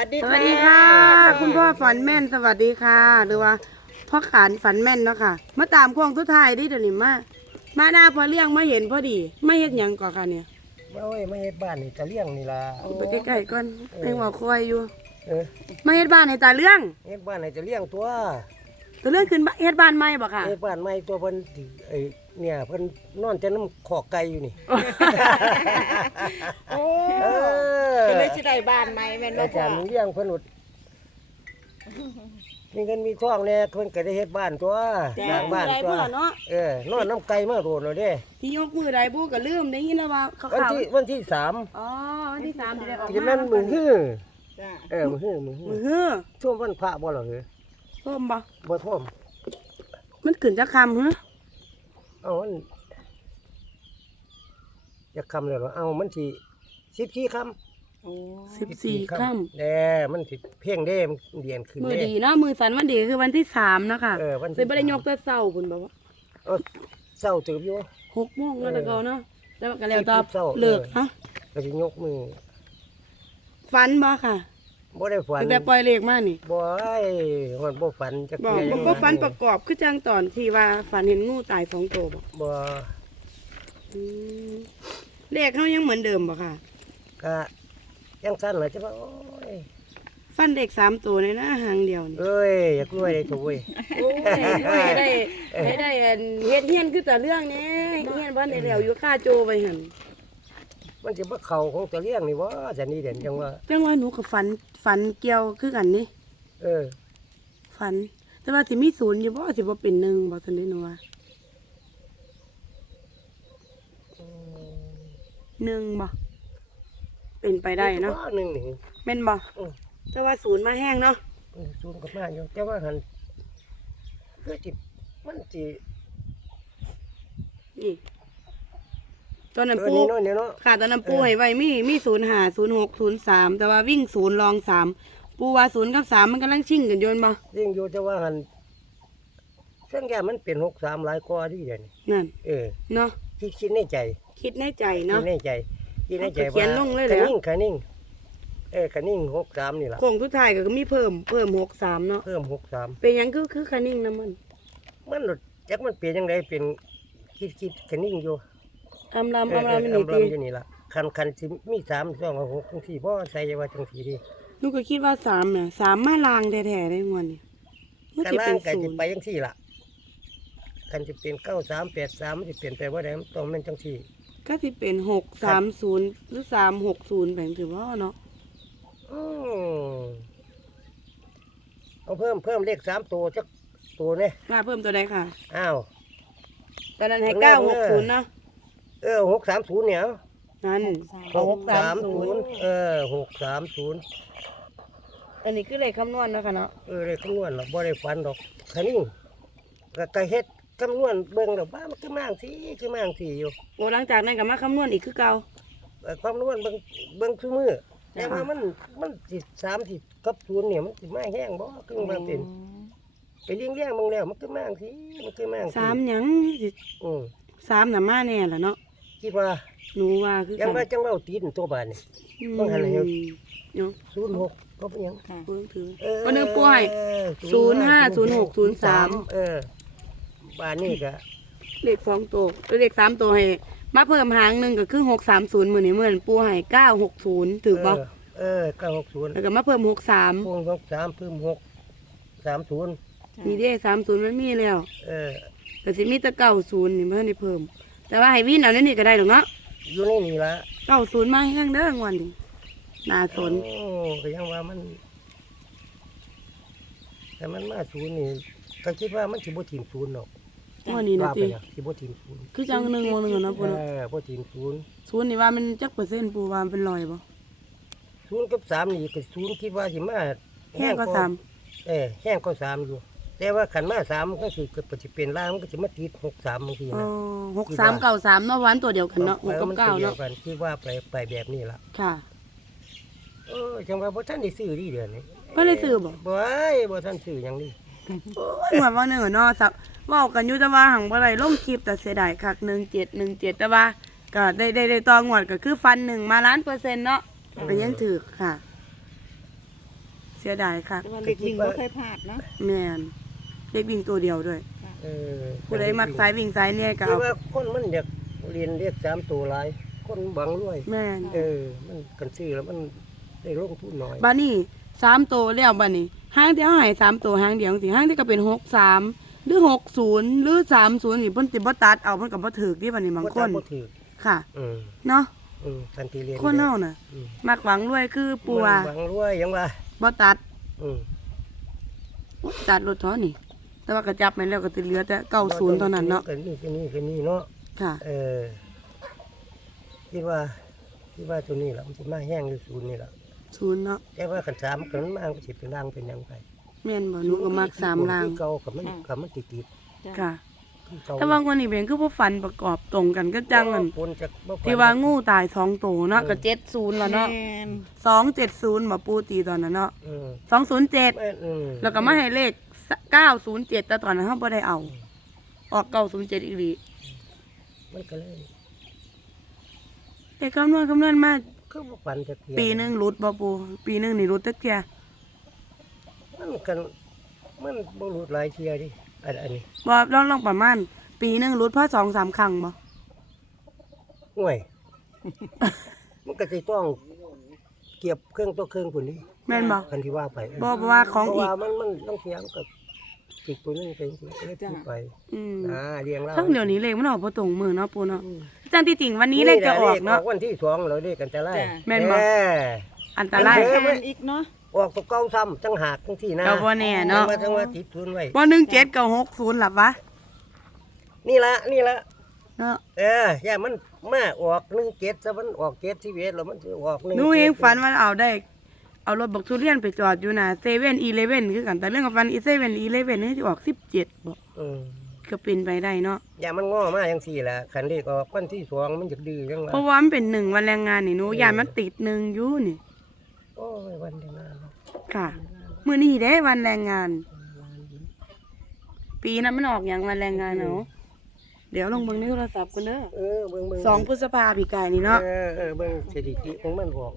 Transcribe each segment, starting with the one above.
วัสดีสวัสดีค่ะ คุณพ่อฝันแม่นสวัสดีค่ะ หรือว่าพ่อขานฝันแม่นเนาะค่ะมาตามควงทุกทายดิเดี๋ยวนี้มามาหน้าพอเลี้ยงมาเห็นพอดีไม่เห็นหยังก่อนค่ะเนี่ยมาเว้ยมาเฮ็ดบ้านนี่ตะเลี้ยงนี่ล่ะไปใกล้ๆก่อนเต็งหัวคอยอยู่เออมาเฮ็ดบ้านในตาเลี้ยงเฮ็ดบ้านให้ตะเลี้ยงตัวตาเลี้ยงขึ้นบ้านเฮ็ดบ้านใหม่บ่ค่ะเฮ็ดบ้านใหม่ตัวเพิ่นที่ไอ้ เนี่ยเพิ่นนอนจะน้ำขอกไก่อยู่นี่ โอ้เออก็เลยสิได้บ้านใหม่แม่นบ่อาพ่จาอรย์เลี้ยงเพิ่นอุดมีเงินมีทองแน่เพิ่นก็ได้เฮ็ดบ้านตัวสร้างบ้านได้ตัวเพื่อเนาะเออนอนน้ำไก่มาโดนแล้วเด้ที่ยกมือใดบูก็ลืมได้ยินแล้วว่าเขาวันข่าวที่วันที่สามอ๋อวันที่สามจะได้ออกจะมาแม่นมือฮื้อจ้าเออมือฮื้อมือฮื้มืออฮื้อช่วงวันพระบ่เหรอเหรอส้มบ่บ่ท่วมมันขึ้นจะคำฮะ เอามันจะคำเลยเหรอเอามันสิสิบสี่คำโอ้สิบสี่ค่ำแน่มันสิเพ่งเด้มันเดียนขึ้นมือเด้ดีเนาะมือสันวันดีคือวันที่สามเนาะคะเออวันที่เลยไม่ได้ยกแต่เศร้าคุณบอกว่าเออเศร้าตืบอยู่ หกโมงแล้วแต่ก็เนาะแล้วก็แล้วตอสิบเศร้า เลิกเนาะก็สิยกมือ ฝันบ่ค่ะ บ่ได้ฝันตั้งแต่ปล่อยเลขมานี่บ่ไอ้มันบ่ฝันจักบอกเที่ยบอกว่าฝันประกอบคือจังตอนที่ว่าฝันเห็นงูตายสองตัวบอกบ่อืมเลขเขายังเหมือนเดิมบ่ค่ะ ก็ยังสั้นเหรอจะว่าโอ้ยฟันเลขสามตัวในหน้าหางเดียวนี่เอ้ยอยากรวยได้ถูกเว้ย โอ้ยให้ได้ให้ได้อันเฮ็ดเฮียนคือแต่เรื่องนี้เฮียนบ้านในแล้วอยู่ค่าโจไปหัน มันสิบ่เข้าของตัวเลี้ยงนี่บ่จะนี่เด่นจังว่า จังว่าหนูกับฝันฝันเกี่ยวคือกันนี่เออ ฝัน แต่ว่าสิมีศูนย์อยู่บ่สิบ่เป็นหนึ่งบ่ทันได้หนูว่าหนึ่งบ่เป็นไปได้เนาะหนึ่งนี่แม่นบ่อืม แต่ว่าศูนย์มาแห้งเนาะมันสูงกับมาอยู่แต่ว่าหันคือสิมันสินี่ ตอนนั้นเออปูนี่เนาะเนี่ยเนาะค่ะตอนนั้นปูให้ไว้มีมีศูนย์ห้าศูนย์หกศูนย์สามแต่ว่าวิ่งศูนย์รองสามปูว่าศูนย์กับสามมันกำลังชิงกันโยนบ่ยิ่งอยู่แต่ว่าหันเรื่องแก่มันเป็นหกสามหลายกว่าที่เดียวนี่นั่นเออเนาะคิดคิดในใจคิดในใจคิเนาะ ดในใจคิดในใจเอาไปเขียนลงเลยเหรอคันนิ่งคันนิ่งเออคันนิ่งหกสามนี่แหละโค้งทุกทายก็มีเพิ่มเพิ่มหกสามเนาะเพิ่มหกสามเป็นหยังคือคือคันนิ่งนะมันมันหลุดจักมันเปลี่ยนยังไงเป็นคิดคิดคันนิ่งอยู่ อำลำเอออำเออลำมันอำนี่ลำตีอยู่นี่ละคันคันสิมีสามสองหกจังสี่บ่ใส่ว่าจังสี่ดิหนูก็คิดว่าสามน่ะสามมาลางแท้ๆได้งวนนี่มันคันจะล่าเป็งนก็ศูจะนย์ไปจังสี่ละคันจะเป็นเก้าสามแปดสามมันจะเปลี่ยนไปว่าไดมันต้องเป็นจังสี่ ก็สิเป็นหกสามศูนย์หรือสามหกศูนย์แบ่งถือว่าเนาะอืมเอาเพิ่มเพิ่มเลขสามตัวจักตัวเนี่ยมาเพิ่มตัวใดค่ะ อ้าว ตอนนั้นให้เอาเก้าเริ่หมกเลยศูนย์เนาะ เออหกสามศูนย์เนี่ยนั่นหกสามศูนย์เออหกสามศูนย์อันนี้คือเลขคำนวณเนาะค่ะเนาะเออได้คำนวณหรอกบ่ได้ฟันดอกคันนี้ก็กะเฮ็ดคำนวณเบิ่งดอกบ้ามันคือมางสิคือมางสิอยู่โอ้หลังจากนั้นก็มาคำนวณอีกคือเก่าเอ่อความนวณเบิ่งเบิ่งซุมือแต่ว่ามันมันสิสามสิกับศูนย์เนี่ยมันสิมาแห้งบ่คือมาเป็นไปเลี้ยงเลี้ยงๆเบิ่งแล้วมันคือมางสิมันคือมางสิสามหยังสิอือสามน่ะมาแน่ล่ะเนาะ คิดว่าหนูว่าคือยังกันว่าจังเว้าตีนตัวบานนี่อืมเบิ่งหันแล้วเนาะ06ก็เป็นหยังเบิ่งถือเออวันหนึงป่วยศูนย์ห้าศูนย์หกศูนย์สามเออบ้านนี่ก็เลขสองตัวเลขสามตัวให้มาเพิ่มหางหนึ่งก็คือหกสามศูนย์เหมือนนี่เหมือนปูให้เก้าหกศูนย์ถือบ่เเออ960แล้วก็มาเพิ่มหกสามพวงหกสามพึ่มหกสามศูนย์นี่เด้สามศูนย์มันมีแล้ว เออแต่สิมีแต่เก้าศูนย์นี่เพิ่นได้เพิ่ม แต่ว่าให้วินเอาในนี่ก็ได้หรอกเนาะอยู่ในนี่ละเก้าศูนย์มาให้ข้างเด้องวันนี้น่าสนโอ้ก็ยังว่ามัน แต่มันมาศูนย์นี่ก็คิดว่ามันสิบ่ทีมศูนย์หรอกวันนี้นะว่าไปติแล้วสิบ่ทีมศูนย์คือจังหนึ่งวงหนึ่งอะเนาะเอปูเนาะอบ่ทีมศูนย์ศูนย์นี่ว่ามันจักเปอร์เซ็นต์ปูว่ามันเป็นร้อยบ่ศูนย์กับสามนี่ก็ศูนย์คิดว่าสิมาแห้งก็สามเออแห้งก็สามอยู่ แต่ว่าขันมาสามมันก็สิเกิดปฏิเป็นล่างมันก็สิมาติดหกสามบางทีอ๋อนะหกสามเก้าสามเนาะวันตัวเดียวกันเนาะหกออกับมันเก้าตัวดียเนาะวกันคิดว่าไปไปแบบนี้ล่ะค่ะเออจังว่าบ่ทันได้ซื้อดีเดือนนี้บ่ได้ซื้อบ่บ่ไอ้บ่ทันซื้อหยังนี่โอ้ยหัวว่าหนึ่งอะเนาะสับเว้ากันอยู่แต่ว่าหังบ่ได้ลงคลิปแต่เสียดายคัก1717แต่ว่าก็ได้ได้ได้ต่องวดก็คือฟันหนึ่งมาล้านเปอร์เซ็นต์เนาะก็ยังถือค่ะสียดายค่ะแต่ว่าเด็กวิ่งบ่เคยพลาดเนาะแม่น เด็กวิ่งตัวเดียวด้วย เออผู้ใดมักสายวิ่งสายเนี่ยก็คือเอาว่าคนมันอยากเรียนเรียกสามตัวหลาย คนบังรวย แม่นเออ มันกันซื้อแล้วมันได้ลงทุนน้อยบ้านนี้สามตัวแล้วบ้านนี้ห้างที่เขาให้สามตัวห้างเดียวสิห้างที่ก็เป็นหกสามหรือหกศูนย์หรือสามศูนย์นี่เพิ่นสิบ่ตัดเอาเพิ่นก็บ่ถือที่บ้านนี้บางคนบ่ถือค่ะอืมเนาะอืมทันทีเรียนคนเฮาน่ะ อืมมักหวังรวยคือปัวบังรวยยังว่าบ่ตัดอืม ตัดรถท้อนี่ แต่ว่าก็จับไปแล้วก็สิเหลือแต่เก้าศูนย์เท่านั้นเนาะก็นี่ก็นี่ก็นี่เนาะค่ะ เออคิดว่าคิดว่าตัวนี้ล่ะมันสิมาแห้งอยู่ศูนย์นี่ล่ะศูนย์เนาะแต่ว่าคันสามกันมันมาก็สิเป็นร่างเป็นหยังไปแม่นบ่หนูก็มักสามลางคือเก่ากับมันกับมันติดติดค่ะๆคือเก่าแต่ว่าคนนี้เป็นคือบ่ฝันประกอบตรงกันก็จังนั่นปนจากบ่ฝันที่ว่างูตายสองตัวเนาะก็เจ็ดศูนย์แล้วเนาะแม่นสองเจ็ดศูนย์มาปูตีตอนนั้นเนาะอืมสองศูนย์เจ็ดแม่นอืมแล้วก็มาให้เลข เก้าศูนย์เจ็ดแต่ตอนนั้นเขาไ่ได้เอา ออกเก้าศูนย์เจ็ดอีกทีมันก็เลยแต่คำนวณคำนวณมาคือบ่ฝันจะเพียปีหนึ่งรุดบ่ปูปีหนึ่งนี่รุดตะเกียมันกันมันบ่รู้หลายเที่ยดิอันอันนี้บ่ลองลองประมาณ ปีหนึ่งรุดเพราะสองสามครั้งบ่ห่วย มันก็สิต้องเก็บเครื่องตัวเครื่องพุ่นนี่แม่นบ่คันที่ว่าไปบ่บ่ว่าของเพราะอีก ว่ามันมันต้องเสียมกั บติดตัวนึงไปก็เลยพูดไปอืมอ่าเรียงเล่าทั้งเดี๋ยวนี้เลขมันออกบ่ตรงมือเนาะปูเนาะจังที่จริงวันนี้เลขจะออกเนาะวันที่สองเราเลขกันจะไล่แม่นบ่อันตรายออแม่นอีกเนาะออกตัวเก่าซ้ำจังหากจังที่นะก็บ่แน่เนาะจังว่าจังว่าติดทุนไว้บ่หนึ่งเจ็ดเกับหกศูนย์หลับวะนี่ละนี่ละเนาะเออย่ามันมาออกหนึ่งเจ็ดซะมันออกเจ็ดที่เวทแล้วมันออกหนึ่งหนูเองฝันว่าเอาได้ เอารถบักทุเรียนไปจอดอยู่น่ะเซเว่นอีเลเว่นคือกันแต่เรื่องกับฟันอีเซเว่นอีเลเว่นนี่จะออกสิบเจ็ดบอกอืมก็เป็นไปได้เนาะอย่ามันง้อมาอย่างสี่ละขันเลขออกวันที่สองมันจะดื้อยังเพราะว่าว่ามันเป็นหนึ่งวันแรงงานนี่หนูยานมันติดหนึ่งอยู่นี่โอ้ยวันเดียวนะค่ะมื้อนี้ได้วันแรงงาน ปีนั้นมันออกอย่างวันแรงงานเนาะเดี๋ยวลงเบิ่งในโทรศัพท์กันเด้อเออเบิ่งเบิ่งสองพฤษภาปีกายนี่เนาะเออเออเบิ่งสถิติของมันออก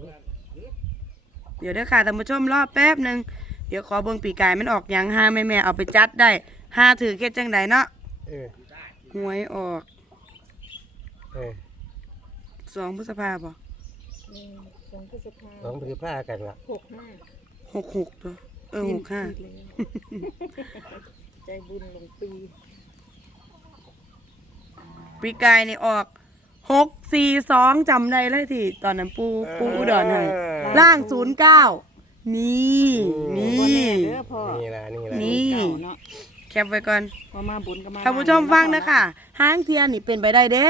เลยเดี๋ยวเด้อค่ะท่านผู้ชมรอแป๊บหนึงเดี๋ยวขอเบิ่งปีกายมันออกอย่างห้าแม่แม่ๆเอาไปจัดได้ห้าถือเก็ดจังใดเนาะเออหวยออกเออสองพฤษภาบ่อืมสองพฤษภาสองพฤษภากันละหกห้าหกหกตัวเออหกห้าปีแล้วใจบุญหลงปีปีกายนี่ออก หกสี่สองจำได้เลยที่ตอนนั้นปูปูอุดรให้ล่างศูนย์เก้านี่นีบ่แน่่เด้อพ่อนี่ละนี่ละนี่ เก่าเนาะแคปไว้ก่อนพอมาบุญก็มาท่านผู้ชมฟังนะค่ะห้างเทียนนี่เป็นไปได้เด้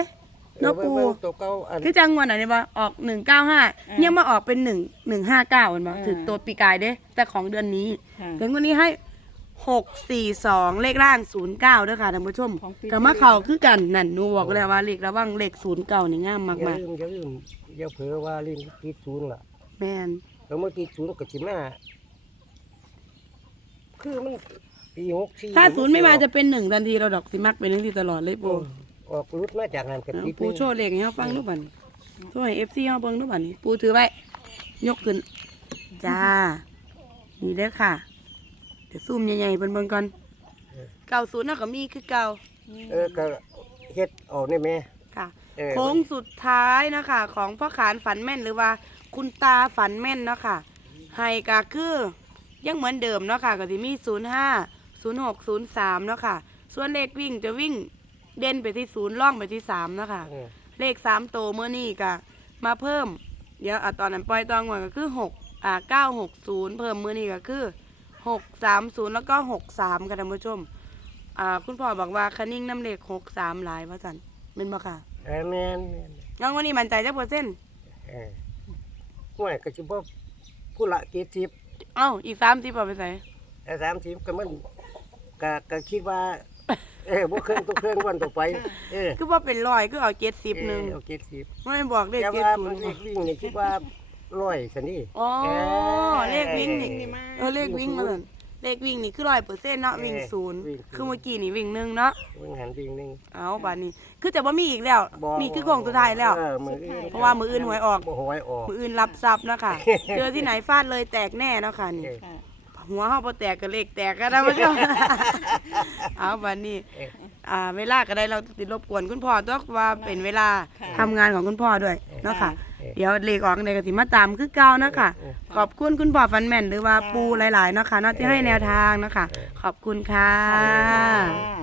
เนาะปูเบิ่งเบิ่งตัวเก่าอันคือจังหวัดไหนนี่บ่ออกหนึ่งเก้าห้ายังมาออกเป็นหนึ่งหนึ่งห้าเก้าเห็นบ่ถึงตัวปีกายเด้ แต่ของเดือนนี้ค่ะถึงวันนี้ให้ หกสี่สองเลขล่างศูนย์เก้าด้วยค่ะท่านผู้ชมของปี กับมาเข่าคือกันนั่นหนูบอกแล้วว่าเลขระวังเลขศูนย์เก้านี่งามอย่ามากลืมอย่าลืมอย่าเผลอว่าลิ้นติดศูนย์ล่ะๆแมนแล้วเมื่อติดศูนย์ก็สิมาคือมันปีหกสี่ถ้าศูนย์ไม่มาจะเป็นหนึ่งทันทีเราดอกสิมักเป็นหนึ่งทีตลอดเลยปูออกรุดมาจากนั้นกับเอาติดปูโชว์เลขให้เขาฟังดูบัดนโชว์ให้เอฟซีเขาเบิ่งดูบัดนี้ปูถือไว้ ยกขึ้น จ้า นี่เด้อค่ะเดี๋ยวซูมใหญ่ๆเบิ่งเบิ่งก่อนเก้าศูนย์เนาะก็มีคือเก่าเออก็เฮ็ดเออกได้แม่ค่ะ เออ โค้งสุดท้ายนะคะ ของพ่อขานฝันแม่นหรือว่า คุณตาฝันแม่นเนาะค่ะให้ก็คือยังเหมือนเดิมเนาะค่ะก็จะมี 0 5 0 6 0 3เนาะค่ะ ส่วนเลขวิ่งจะวิ่งเด่นไปที่ศูนย์ล่องไปที่3เนาะค่ะ เออเลขสามโตวเมื่อนี้ก็มาเพิ่ม เดี๋ยวอะตอนนั้นปล่อยตอนก่อนก็คือหกอ่าเก้าหกศูนย์เพิ่มเมื่อนี้ก็คือ หกสามศูนย์แล้วก็หกสามค่ะท่านผู้ชม อ่า คุณพ่อบอกว่าคันนิ่งน้ำเลขหกสามหลายว่าสันเป็นบ่ค่ะเออแม่นแม่นงั้นวันนี้มันใจจักเปอร์เซ็นต์เออห่วยก็สิบ่ผู้ละเจ็ดสิบเอ้าอีกสามสิบเอาไปใส่แต่สามสิบก็มันก็ก็คิดว่า เออบ่เครื่องตัวเครื่องวันต่อไป เออคือว่าเป็นร้อยคือเอาเจ็ดสิบหนึ่งเออเอาเจ็ดสิบ ไม่บอกเลขแต่เจ็ดว่าศูมันนย์ เลขวิ่งนี่คิดว่า ร้อยสันนี่ อ๋อเออเลขวิ่งนี่เออเลขวิ่งมาเลยเลขวิ่งนี่คือร้อยเปอร์เซ็นต์เนาะวิ่งศูนย์วิ่งศูนย์ คือเมื่อกี้นี่วิ่งหนึ่งเนาะวิ่งหันวิ่งหนึงเอาบานนี้ คือจะว่ามีอีกแล้ว บ่มีคือของสุดท้ายแล้ว เออมืออื่นเพราะว่ามืออื่นหวยออก บ่หวยออก มืออื่นรับทรัพย์เนาะคะเจอที่ไหนฟาดเลยแตกแน่เนาะค่ะนี่ เออ ค่ะ หัวเฮาบ่แตกก็เลขแตกก็ได้มาจ้ะเอาวันนี้อ่า เวลาก็ได้เราติดรบกวนคุณพ่อต้องว่าเป็นเวลาค่ะทำงานของคุณพ่อด้วยเนาะค่ะเออ เดี๋ยวเลขออกในก็สิมาตามคือเก่าเนาะค่ะเออขอบคุณคุณพ่อฟันแม่นหรือว่าปูหลายๆเนาะค่ะเนาะที่ให้แนวทางเนาะค่ะขอบคุณค่ะค่ะ